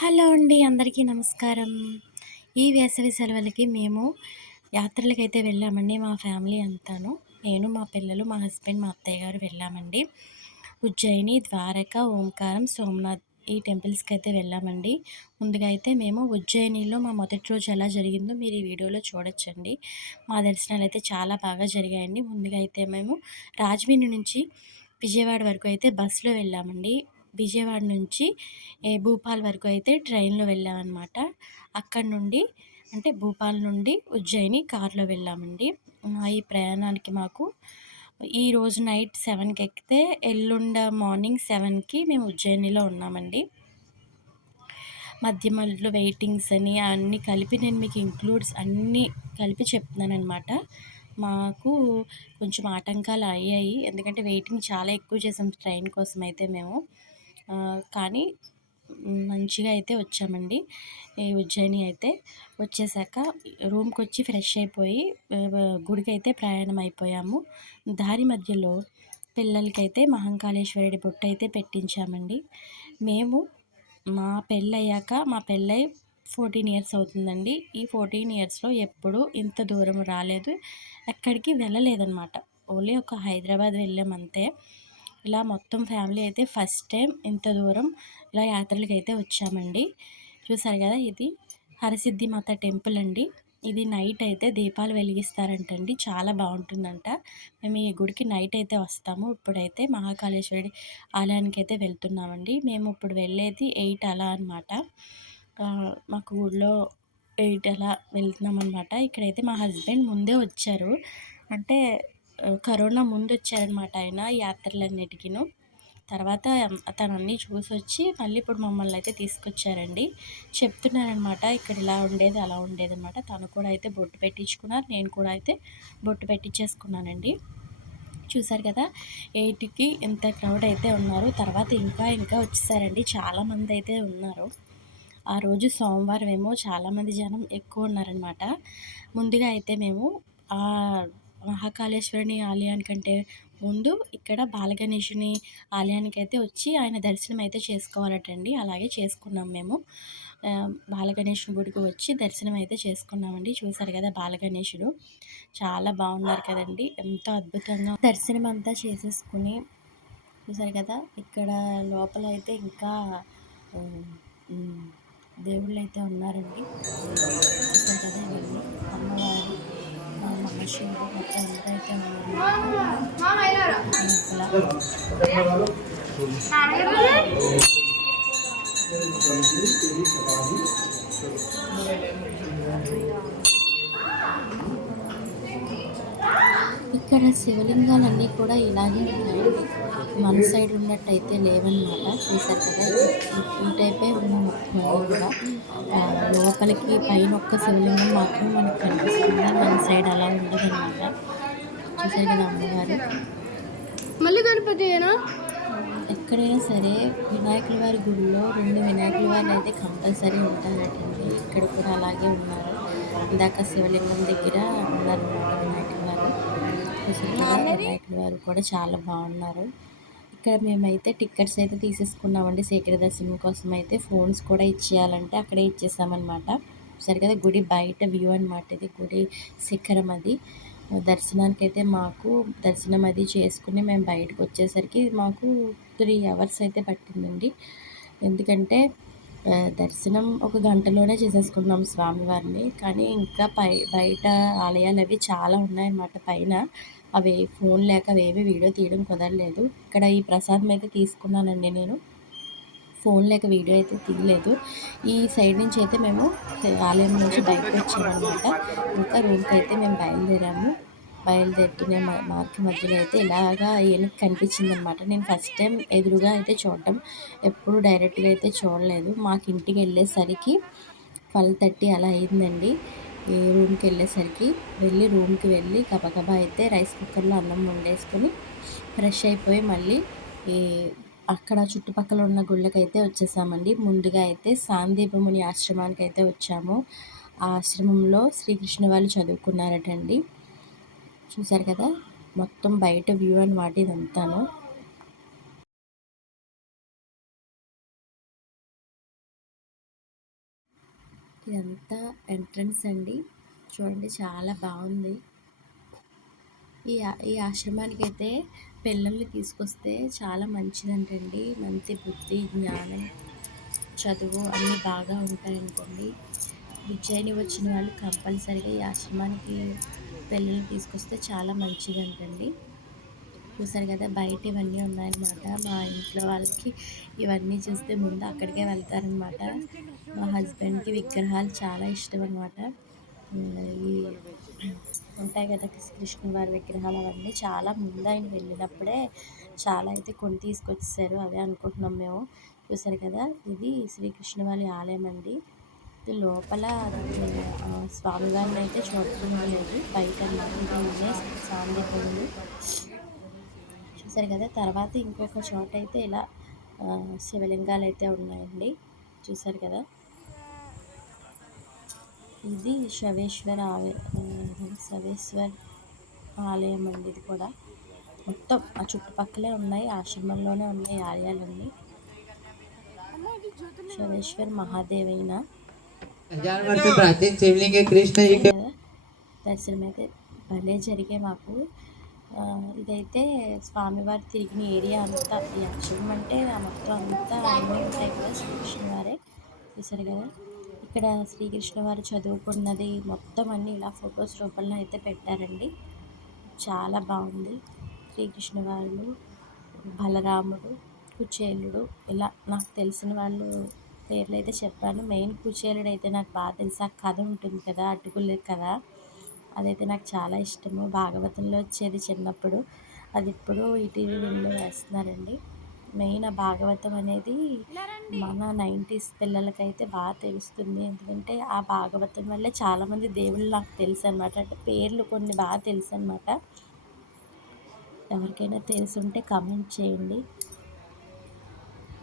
Hello అండి అందరికీ నమస్కారం. ఈ వేసవి సెలవులకి మేము యాత్రలకైతే వెళ్ళామండి మా ఫ్యామిలీ అంతాను. నేను మా పిల్లలు మా హస్బెండ్ మా అత్తయ్య గారు వెళ్ళామండి. ఉజ్జయిని ద్వారక ఓంకారం సోమనాథ్ ఈ టెంపుల్స్కి అయితే వెళ్ళామండి. ముందుగా అయితే మేము ఉజ్జయినిలో మా మొదటి రోజు ఎలా జరిగిందో మీరు ఈ వీడియోలో చూడొచ్చండి. మా దర్శనాలు అయితే చాలా బాగా జరిగాయండి. ముందుగా అయితే మేము రాజమండ్రి నుంచి విజయవాడ వరకు అయితే బస్సులో వెళ్ళామండి. విజయవాడ నుంచి భూపాల్ వరకు అయితే ట్రైన్లో వెళ్ళామన్నమాట. అక్కడ నుండి అంటే భూపాల్ నుండి ఉజ్జయిని కార్లో వెళ్ళామండి. ఈ ప్రయాణానికి మాకు ఈరోజు నైట్ సెవెన్కి ఎక్కితే ఎల్లుండ మార్నింగ్ సెవెన్కి మేము ఉజ్జయినిలో ఉన్నామండి. మధ్య మధ్యలో వెయిటింగ్స్ అని అన్నీ కలిపి నేను మీకు ఇంక్లూడ్స్ అన్నీ కలిపి చెప్తున్నాను అనమాట మాకు కొంచెం ఆటంకాలు అయ్యాయి. ఎందుకంటే వెయిటింగ్ చాలా ఎక్కువ చేసాం ట్రైన్ కోసం అయితే మేము. కానీ మంచిగా అయితే వచ్చామండి. ఉజ్జయిని అయితే వచ్చేసాక రూమ్కి వచ్చి ఫ్రెష్ అయిపోయి గుడికి అయితే ప్రయాణం అయిపోయాము. దారి మధ్యలో పిల్లలకైతే మహంకాళేశ్వరుడి బొట్టు అయితే పెట్టించామండి. మేము మా పెళ్ళయ్యాక మా పెళ్ళై ఫోర్టీన్ ఇయర్స్ అవుతుందండి. ఈ ఫోర్టీన్ ఇయర్స్లో ఎప్పుడు ఇంత దూరం రాలేదు. ఎక్కడికి వెళ్ళలేదన్నమాట. ఓన్లీ ఒక హైదరాబాద్ వెళ్ళామంతే ఇలా మొత్తం ఫ్యామిలీ అయితే ఫస్ట్ టైం ఇంత దూరం ఇలా యాత్రలకు అయితే వచ్చామండి. చూసారు కదా ఇది? హరసిద్ధి మాత టెంపుల్ అండి. ఇది నైట్ అయితే దీపాలు వెలిగిస్తారంటండి. చాలా బాగుంటుందంట. మేము ఈ గుడికి నైట్ అయితే వస్తాము. ఇప్పుడైతే మహాకాళేశ్వరి ఆలయానికి అయితే వెళ్తున్నామండి. మేము ఇప్పుడు వెళ్ళేది ఎయిట్ అలా అనమాట మాకు ఊళ్ళో ఎయిట్ అలా వెళ్తున్నాం అనమాట ఇక్కడైతే మా హస్బెండ్ ముందే వచ్చారు. అంటే కరోనా ముందు వచ్చారనమాట ఆయన యాత్రలన్నిటికీను. తర్వాత తను అన్నీ చూసి వచ్చి మళ్ళీ ఇప్పుడు మమ్మల్ని అయితే తీసుకొచ్చారండి. చెప్తున్నారనమాట ఇక్కడ ఇలా ఉండేది అలా ఉండేది అనమాట తను కూడా అయితే బొట్టు పెట్టించుకున్నారు. నేను కూడా అయితే బొట్టు పెట్టించేసుకున్నానండి చూసారు కదా ఎయిట్కి ఇంత క్రౌడ్ అయితే ఉన్నారు. తర్వాత ఇంకా ఇంకా వచ్చేసారండి. చాలామంది అయితే ఉన్నారు. ఆ రోజు సోమవారం ఏమో చాలామంది జనం ఎక్కువ ఉన్నారనమాట ముందుగా అయితే మేము ఆ మహాకాళేశ్వరుని ఆలయానికంటే ముందు ఇక్కడ బాలగణేషుని ఆలయానికి అయితే వచ్చి ఆయన దర్శనం అయితే చేసుకోవాలటండి. అలాగే చేసుకున్నాం మేము. బాలగణేషుని గుడికి వచ్చి దర్శనం అయితే చేసుకున్నామండి. చూసారు కదా బాలగణేషుడు. చాలా బాగున్నారు కదండి. ఎంతో అద్భుతంగా దర్శనం అంతా చేసేసుకుని చూసారు కదా ఇక్కడ లోపల అయితే ఇంకా దేవుళ్ళు అయితే ఉన్నారండి. చూసారు కదా ఇవన్నీ? అమ్మవారు మనుషులు మొత్తం ఎంతైతే ఇక్కడ శివలింగాలన్నీ కూడా ఇలాగే ఉన్నాయి. మన సైడ్ ఉన్నట్టయితే లేవన్నమాట చూసారు కదా? ఈ టైపే ఉన్న మొత్తం కూడా. లోపలికి పైన ఒక్క శివలింగం మాత్రం మనకు కనిపిస్తుంది. మన సైడ్ అలా ఉండదన్నమాట. చూసారు కదా అమ్మగారు మళ్ళీ గణపతి ఎక్కడైనా సరే వినాయకుల వారి గుడిలో రెండు వినాయకుల వారిని అయితే కంపల్సరీ ఉంటారటండి ఇక్కడ కూడా అలాగే ఉన్నారు. ఇందాక శివలింగం దగ్గర ఉన్నారన్నమాట. వినాయకుల వారు కూడా చాలా బాగున్నారు. ఇక్కడ మేమైతే టికెట్స్ అయితే తీసేసుకున్నామండి. శేఖర దర్శనం కోసం అయితే ఫోన్స్ కూడా ఇచ్చేయాలంటే అక్కడే ఇచ్చేసామన్నమాట. సరే కదా గుడి బయట వ్యూ అనమాట ఇది గుడి శిఖరం అది. దర్శనానికి అయితే మాకు దర్శనం అది చేసుకుని మేము బయటకు వచ్చేసరికి మాకు త్రీ అవర్స్ అయితే పట్టిందండి. ఎందుకంటే దర్శనం ఒక గంటలోనే చేసేసుకున్నాం స్వామివారిని. కానీ ఇంకా పై బయట ఆలయాలు అవి చాలా ఉన్నాయన్నమాట పైన. అవి ఫోన్ లేక అవేవి వీడియో తీయడం కుదరలేదు. ఇక్కడ ఈ ప్రసాదం అయితే తీసుకున్నానండి నేను. ఫోన్ లేక వీడియో అయితే తీయలేదు. ఈ సైడ్ నుంచి అయితే మేము ఆలయం నుంచి బయటకు వచ్చామన్నమాట. ఇంకా రూమ్కి అయితే మేము బయలుదేరాము. బయలుదేరుతున్న మార్క్ మధ్యలో అయితే ఇలాగా ఏనుగు కనిపించింది అనమాట నేను ఫస్ట్ టైం ఎదురుగా అయితే చూడటం ఎప్పుడు డైరెక్ట్గా అయితే చూడలేదు. మాకు ఇంటికి వెళ్ళేసరికి ట్వెల్వ్ థర్టీ అలా అయిందండి. రూమ్కి వెళ్ళేసరికి వెళ్ళి రూమ్కి వెళ్ళి గబగబా అయితే రైస్ కుక్కర్లో అన్నం వండేసుకొని ఫ్రెష్ అయిపోయి మళ్ళీ ఈ అక్కడ చుట్టుపక్కల ఉన్న గుళ్ళకైతే వచ్చేసామండి. ముందుగా అయితే సాందీపముని ఆశ్రమానికి అయితే వచ్చాము. ఆ ఆశ్రమంలో శ్రీకృష్ణ వాళ్ళు చదువుకున్నారటండి. చూసారు కదా? మొత్తం బయట వ్యూ అనమాట ఇదంతాను. ఇదంతా ఎంట్రన్స్ అండి. చూడండి చాలా బాగుంది. ఈ ఈ ఆశ్రమానికి అయితే పిల్లల్ని తీసుకొస్తే చాలా మంచిదంటండి. మంచి బుద్ధి జ్ఞానం చదువు అన్నీ బాగా ఉంటాయనుకోండి. విద్యని వచ్చిన వాళ్ళు కంపల్సరిగా ఈ ఆశ్రమానికి పిల్లల్ని తీసుకొస్తే చాలా మంచిదంటండి. చూసారు కదా బయట ఇవన్నీ ఉన్నాయన్నమాట. మా ఇంట్లో వాళ్ళకి ఇవన్నీ చూస్తే ముందు అక్కడికే వెళ్తారనమాట మా హస్బెండ్కి విగ్రహాలు చాలా ఇష్టం అనమాట ఈ ఉంటాయి కదా కృష్ణ వారి విగ్రహాలు అవన్నీ. చాలా ముందు ఆయన వెళ్ళినప్పుడే చాలా అయితే కొని తీసుకొచ్చేసారు. అదే అనుకుంటున్నాం మేము. చూసారు కదా ఇది శ్రీకృష్ణ వారి ఆలయం అండి. లోపల ఆ, స్వామివారిని అయితే చూడటం లేదు బయట స్వామి దగ్గర ఉంది చూసారు కదా తర్వాత ఇంకొక చోట అయితే ఇలా శివలింగాలు అయితే ఉన్నాయండి. చూసారు కదా? ఇది శవేశ్వర శవేశ్వర్ ఆలయం అండి ఇది కూడా. మొత్తం ఆ చుట్టుపక్కలే ఉన్నాయి ఆశ్రమంలోనే ఉన్నాయి ఆలయాలన్నీ. శవేశ్వర్ మహాదేవైన. కళ్యాణ దర్శనం అయితే భలే జరిగే మాకు. ఇదైతే స్వామివారు తిరిగిన ఏరియా అంతా. యాక్షన్ అంటే ఆ మొత్తం అంతా అన్నీ ఉంటాయి కదా శ్రీకృష్ణ వారే చూసారు కదా. ఇక్కడ శ్రీకృష్ణ వారు చదువుకున్నది మొత్తం అన్నీ ఇలా ఫొటోస్ రూపంలో అయితే పెట్టారండి. చాలా బాగుంది. శ్రీకృష్ణ వాళ్ళు బలరాముడు కుచేలుడు ఇలా నాకు తెలిసిన వాళ్ళు పేర్లు అయితే చెప్పాను. మెయిన్ కుచేలుడు అయితే నాకు బాగా తెలుసు. ఆ కథ ఉంటుంది కదా అటుకులు కథ అదైతే నాకు చాలా ఇష్టము. భాగవతంలో వచ్చేది చిన్నప్పుడు. అది ఇప్పుడు ఈటీవీ విన్లో వేస్తున్నారండి. మెయిన్ ఆ భాగవతం అనేది మన నైంటీస్ పిల్లలకైతే బాగా తెలుస్తుంది. ఎందుకంటే ఆ భాగవతం వల్లే చాలామంది దేవుళ్ళు నాకు తెలుసు అనమాట అంటే పేర్లు కొన్ని బాగా తెలుసు అనమాట ఎవరికైనా తెలుసుంటే కమెంట్ చేయండి.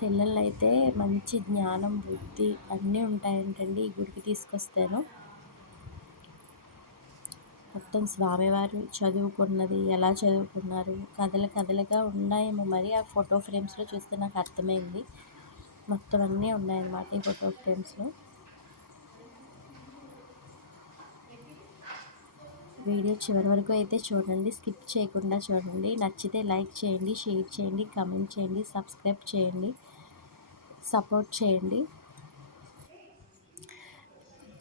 పిల్లలు అయితే మంచి జ్ఞానం బుద్ధి అన్నీ ఉంటాయంటండి. ఈ గుడికి తీసుకొస్తాను. మొత్తం స్వామివారు చదువుకున్నది ఎలా చదువుకున్నారు కథలు కథలుగా ఉన్నాయేమో మరి ఆ ఫోటో ఫ్రేమ్స్లో చూస్తే నాకు అర్థమైంది. మొత్తం అన్నీ ఉన్నాయన్నమాట ఈ ఫోటో ఫ్రేమ్స్లో. వీడియో చివరి వరకు అయితే చూడండి స్కిప్ చేయకుండా చూడండి. నచ్చితే లైక్ చేయండి షేర్ చేయండి కమెంట్ చేయండి సబ్స్క్రైబ్ చేయండి. సపోర్ట్ చేయండి.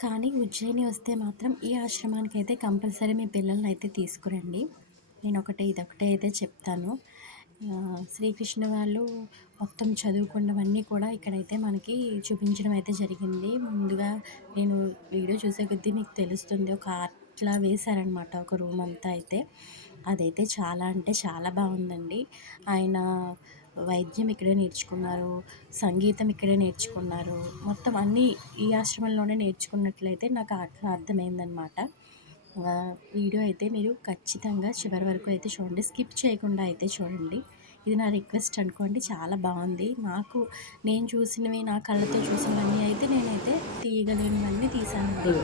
కానీ ఉజ్జయిని వస్తే మాత్రం ఈ ఆశ్రమానికి అయితే కంపల్సరీ మీ పిల్లల్ని అయితే తీసుకురండి. నేను ఒకటే ఇదొకటే అయితే చెప్తాను. శ్రీకృష్ణ వాళ్ళు మొత్తం చదువుకున్నవన్నీ కూడా ఇక్కడైతే మనకి చూపించడం అయితే జరిగింది. ముందుగా నేను వీడియో చూసే కొద్దీ మీకు తెలుస్తుంది ఒక ఆర్ట్లా వేశారనమాట ఒక రూమ్ అంతా అయితే. అదైతే చాలా అంటే చాలా బాగుందండి. ఆయన వైద్యం ఇక్కడే నేర్చుకున్నారు సంగీతం ఇక్కడే నేర్చుకున్నారు. మొత్తం అన్నీ ఈ ఆశ్రమంలోనే నేర్చుకున్నట్లయితే నాకు అట్లా అర్థమైందనమాట వీడియో అయితే మీరు ఖచ్చితంగా చివరి వరకు అయితే చూడండి. స్కిప్ చేయకుండా అయితే చూడండి. ఇది నా రిక్వెస్ట్ అనుకోండి. చాలా బాగుంది. నాకు నేను చూసినవి నా కళ్ళతో చూసినవన్నీ అయితే నేనైతే తీయగలిగినవన్నీ తీసానండి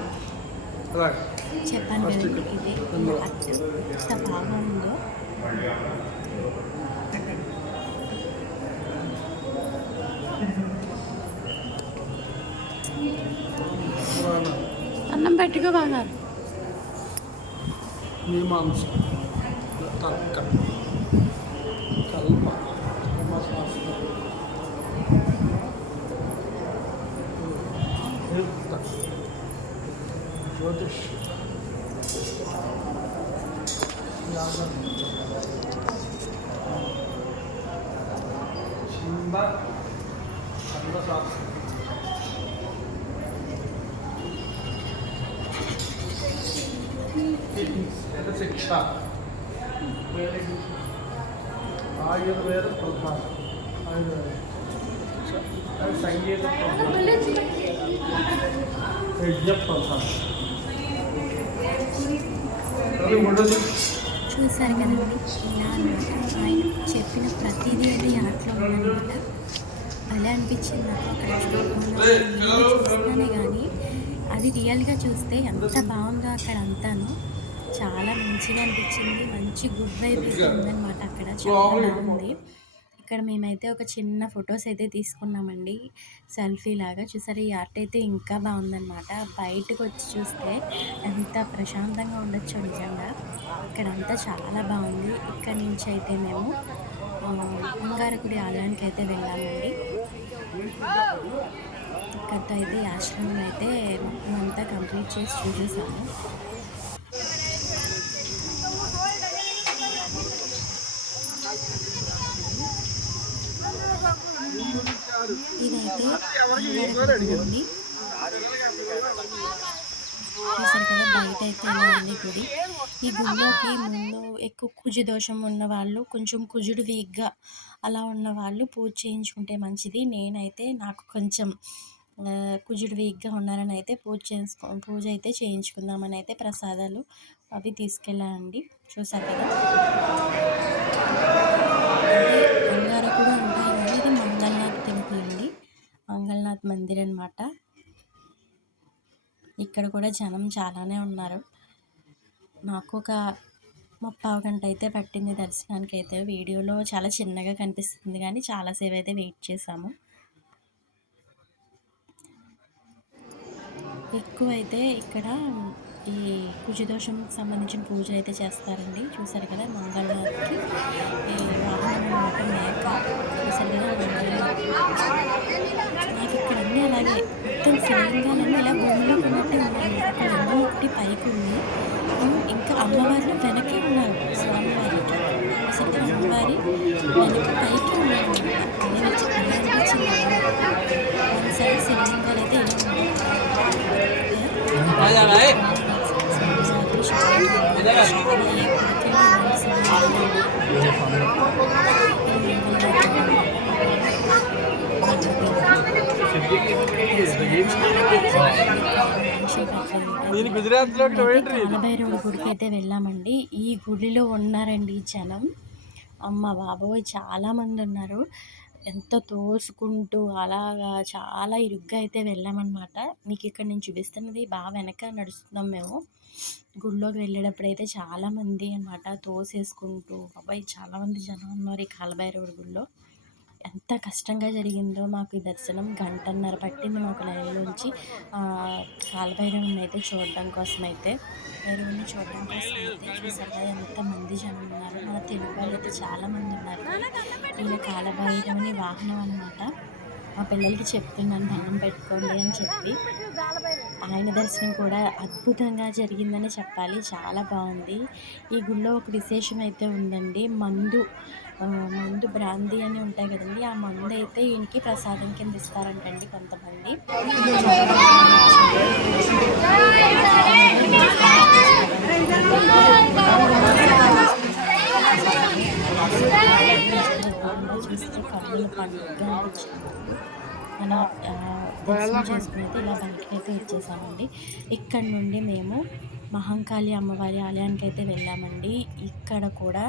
చెప్పాను కదండి ఇదే ఎంత బాగా అన్నం పెట్టుకో బాగా మీమాంస తర్క కల్ప ధర్మశాస్త్ర యుక్త జ్యోతిష్ యాగం చింద ఆయుర్వేద ప్రధాన ఆయుర్వేద సంగీత యజ్ఞ ప్రధాన అది ఉండదు చూసారు కదండి ఇలా ఆయన చెప్పిన ప్రతిదీ అది ఆటలో ఉందన్నమాట భలే అనిపించింది నాకు. అక్కడ చూస్తున్నానే కానీ అది రియల్గా చూస్తే ఎంత బాగుందో అక్కడ అంతాను. చాలా మంచిగా అనిపించింది. మంచి గుడ్ వైబ్ ఉందన్నమాట అక్కడ చాలా బాగుంది. ఇక్కడ ఇక్కడ మేమైతే ఒక చిన్న ఫొటోస్ అయితే తీసుకున్నామండి. సెల్ఫీ లాగా. చూసారు ఈ ఆర్ట్ అయితే ఇంకా బాగుందన్నమాట. బయటకు వచ్చి చూస్తే ఎంత ప్రశాంతంగా ఉండొచ్చు నిజంగా. ఇక్కడంతా చాలా బాగుంది. ఇక్కడ నుంచి అయితే మేము అంగారకుడి ఆలయానికి అయితే వెళ్ళామండి. ఇక్కడితో అయితే ఆశ్రమం అయితే మొత్తం అంతా కంప్లీట్ చేసి చూసేసాము. ఇదైతే గుడి చూసారు కదా బయట అయితే ఇలా ఉంది గుడి ఈ గుడిలోకి ముందు ఎక్కువ కుజు దోషం ఉన్న వాళ్ళు కొంచెం కుజుడు వీక్గా అలా ఉన్న వాళ్ళు పూజ చేయించుకుంటే మంచిది. నేనైతే నాకు కొంచెం కుజుడు వీక్గా ఉన్నారని అయితే పూజ చేసుకో పూజ అయితే చేయించుకుందామని అయితే ప్రసాదాలు అవి తీసుకెళ్ళండి చూసారు కదా? ఇది కూడా ఉంటాయి. మంగళనాథ్ మందిర్ అనమాట ఇక్కడ కూడా జనం చాలానే ఉన్నారు. నాకు ఒక ముప్పావు గంట అయితే పట్టింది దర్శనానికి అయితే వీడియోలో చాలా చిన్నగా కనిపిస్తుంది కానీ చాలాసేపు అయితే వెయిట్ చేసాము ఎక్కువ అయితే ఇక్కడ ఈ కుజదోషం సంబంధించిన పూజలు అయితే చేస్తారండి. చూసారు కదా మంగళవారికి. ఈ వాహనం అన్నమాట మేక. చూసారు కదా మంగళనాథ్ నాకు ఇక్కడ అన్నీ అలాగే మొత్తం శివలింగాలన్నీ ఇలా భూమిలో ఉన్నట్టే ఉన్నాయి. ఇక్కడ లింగం ఒకటి పైకి ఉంది. ఇంకా అమ్మవారు వెనకే ఉన్నారు స్వామివారికి అసలు అమ్మవారి వెనక పైకి ఉన్నారు. అదే వచ్చి అనిపించింది వన్ సైడ్ శివలింగాలు అయితే ఇలా ఉన్నాయి. నేను గుజరాత్లోకి గుడికి అయితే వెళ్ళామండి. ఈ గుడిలో ఉన్నారండి జనం. అమ్మ బాబోయ్ చాలా మంది ఉన్నారు. ఎంత తోసుకుంటూ అలాగా చాలా ఇరుగ్గా అయితే వెళ్ళామన్నమాట. మీకు ఇక్కడ నేను చూపిస్తున్నది బాగా వెనక నడుస్తున్నాం మేము. గుడిలోకి వెళ్ళేటప్పుడు అయితే చాలా మంది అన్నమాట తోసేసుకుంటూ అబ్బాయి చాలామంది జనం ఉన్నారు ఈ కాలభైరవుడి గుడిలో. ఎంత కష్టంగా జరిగిందో మాకు ఈ దర్శనం గంటన్నర పట్టింది మాకు లైన్లోంచి కాలభైరవుని అయితే చూడడం కోసం అయితే భైరవుని చూడడం కోసం అయితే చూసారా ఎంతమంది జనం ఉన్నారు. మన తెలుగు వాళ్ళు అయితే చాలామంది ఉన్నారు. ఈయన కాలభైరవుని వాహనం అన్నమాట. మా పిల్లలకి చెప్తున్నాను దండం పెట్టుకోండి అని చెప్పి. ఆయన దర్శనం కూడా అద్భుతంగా జరిగిందని చెప్పాలి. చాలా బాగుంది. ఈ గుళ్ళో ఒక విశేషం అయితే ఉందండి. మందు మందు బ్రాందీ అని ఉంటాయి కదండి. ఆ మందు అయితే ఈయనకి ప్రసాదం కింద ఇస్తారంటండి కొంతమంది. చూస్తే కన్నులు పండుగ అలా దర్శనం చేసుకుని అయితే ఇలా బయటకు అయితే ఇచ్చేసామండి. ఇక్కడ నుండి మేము మహంకాళి అమ్మవారి ఆలయానికి అయితే వెళ్ళామండి. ఇక్కడ కూడా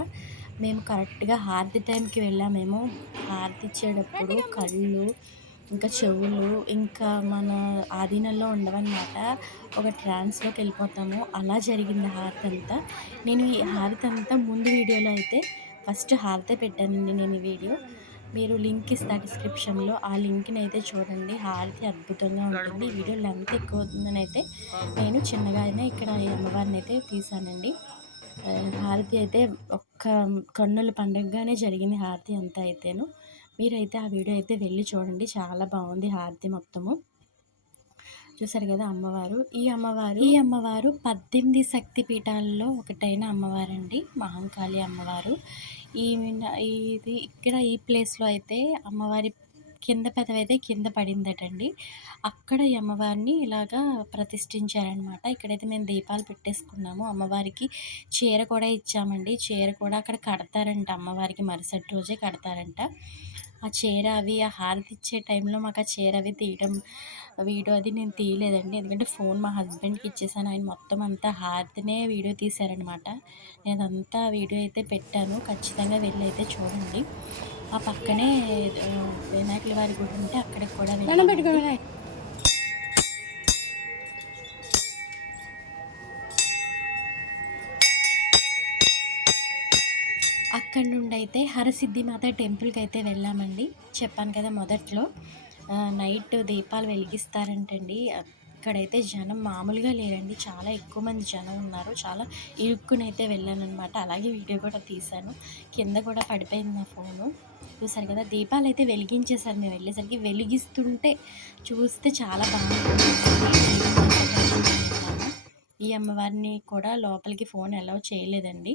మేము కరెక్ట్గా హారతి టైంకి వెళ్ళామేమో హారతి ఇచ్చేటప్పుడు కళ్ళు ఇంకా చెవులు ఇంకా మన ఆధీనంలో ఉండవన్నమాట. ఒక ట్రాన్స్లోకి వెళ్ళిపోతాము. అలా జరిగింది హారతి అంతా. నేను ఈ హారతి అంతా ముందు వీడియోలో అయితే ఫస్ట్ హారతే పెట్టానండి నేను ఈ వీడియో. మీరు లింక్ ఇస్తా డిస్క్రిప్షన్లో. ఆ లింక్ని అయితే చూడండి. హారతి అద్భుతంగా ఉంటుంది. వీడియో లెంత్ ఎక్కువ అవుతుందని అయితే నేను చిన్నగా అయినా ఇక్కడ ఈ అమ్మవారిని అయితే తీసానండి. హారతి అయితే ఒక్క కన్నుల పండుగగానే జరిగింది హారతి అంతా అయితేను. మీరైతే ఆ వీడియో అయితే వెళ్ళి చూడండి. చాలా బాగుంది హారతి మొత్తము. చూసారు కదా అమ్మవారు. ఈ అమ్మవారు ఈ అమ్మవారు పద్దెనిమిది శక్తి పీఠాలలో ఒకటైన అమ్మవారండి. మహంకాళి అమ్మవారు. ఈ ఇది ఇక్కడ ఈ ప్లేస్లో అయితే అమ్మవారి కింద పెదవి అయితే కింద పడిందటండి. అక్కడ ఈ అమ్మవారిని ఇలాగా ప్రతిష్ఠించారనమాట. ఇక్కడైతే మేము దీపాలు పెట్టేసుకున్నాము. అమ్మవారికి చీర కూడా ఇచ్చామండి. చీర కూడా అక్కడ కడతారంట. అమ్మవారికి మరుసటి రోజే కడతారంట. ఆ చీర అవి ఆ హారతి ఇచ్చే టైంలో మాకు ఆ చీర అవి తీయడం వీడియో అది నేను తీయలేదండి. ఎందుకంటే ఫోన్ మా హస్బెండ్కి ఇచ్చేసాను. ఆయన మొత్తం అంతా హారతినే వీడియో తీశారనమాట నేను అదంతా వీడియో అయితే పెట్టాను. ఖచ్చితంగా వెళ్ళి అయితే చూడండి. ఆ పక్కనే వినాయకుల వారి గుడి ఉంటే అక్కడికి కూడా అక్కడి నుండి అయితే హరసిద్ధిమాత టెంపుల్కి అయితే వెళ్ళామండి. చెప్పాను కదా మొదట్లో. నైట్ దీపాలు వెలిగిస్తారంటండి. అక్కడైతే జనం మామూలుగా లేరండి. చాలా ఎక్కువ మంది జనం ఉన్నారు. చాలా ఇరుక్కునైతే వెళ్ళాను అలాగే వీడియో కూడా తీశాను. కింద కూడా పడిపోయింది నా ఫోను. చూసారు కదా దీపాలు అయితే వెలిగించేసారు మేము వెళ్ళేసరికి వెలిగిస్తుంటే చూస్తే చాలా బాగుంటుంది ఈ అమ్మవారిని కూడా లోపలికి ఫోన్ అలౌ చేయలేదండి.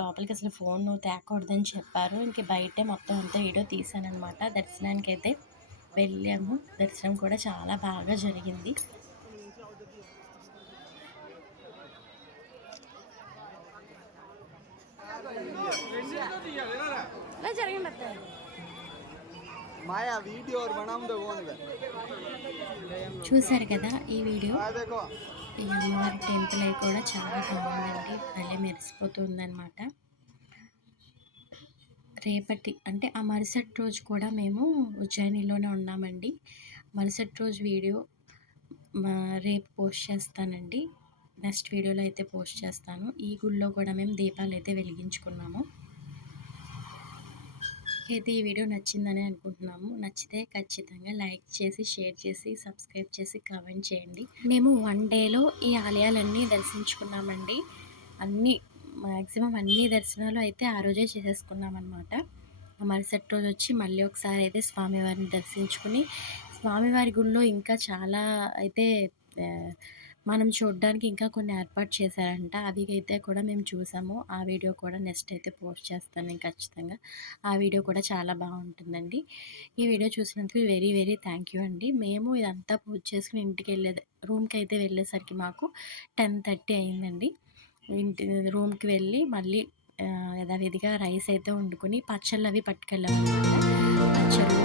లోపలికి అసలు ఫోన్ నువ్వు తేకూడదని చెప్పారు. ఇంక బయటే మొత్తం అంతా వీడియో అనమాట దర్శనానికి అయితే వెళ్ళాము. దర్శనం కూడా చాలా బాగా జరిగింది. చూసారు కదా ఈ వీడియో? ఈ అమ్మవారి టెంపుల్ అయి కూడా చాలా బాగుందండి. భలే మెరిసిపోతుందన్నమాట. రేపటి అంటే ఆ మరుసటి రోజు కూడా మేము ఉజ్జయినిలోనే ఉన్నామండి. మరుసటి రోజు వీడియో మా రేపు పోస్ట్ చేస్తానండి. నెక్స్ట్ వీడియోలో అయితే పోస్ట్ చేస్తాను. ఈ గుళ్ళో కూడా మేము దీపాలు అయితే వెలిగించుకున్నాము. అయితే ఈ వీడియో నచ్చిందని అనుకుంటున్నాము. నచ్చితే ఖచ్చితంగా లైక్ చేసి షేర్ చేసి సబ్స్క్రైబ్ చేసి కామెంట్ చేయండి. మేము వన్ డేలో ఈ ఆలయాలన్నీ దర్శించుకున్నామండి. అన్నీ మ్యాక్సిమం అన్ని దర్శనాలు అయితే ఆ రోజే చేసేసుకున్నాం అనమాట మరుసటి రోజు వచ్చి మళ్ళీ ఒకసారి అయితే స్వామివారిని దర్శించుకుని స్వామివారి గుడిలో ఇంకా చాలా అయితే మనం చూడడానికి ఇంకా కొన్ని ఏర్పాటు చేశారంట. అవి అయితే కూడా మేము చూసాము. ఆ వీడియో కూడా నెక్స్ట్ అయితే పోస్ట్ చేస్తాను నేను ఖచ్చితంగా. ఆ వీడియో కూడా చాలా బాగుంటుందండి. ఈ వీడియో చూసినందుకు వెరీ వెరీ థ్యాంక్ యూ అండి. మేము ఇదంతా పూజ చేసుకుని ఇంటికి వెళ్ళే రూమ్కి అయితే వెళ్ళేసరికి మాకు టెన్ థర్టీ అయిందండి. ఇంటి రూమ్కి వెళ్ళి మళ్ళీ యథావిధిగా రైస్ అయితే వండుకొని పచ్చళ్ళు అవి పట్టుకెళ్ళాము పచ్చళ్ళు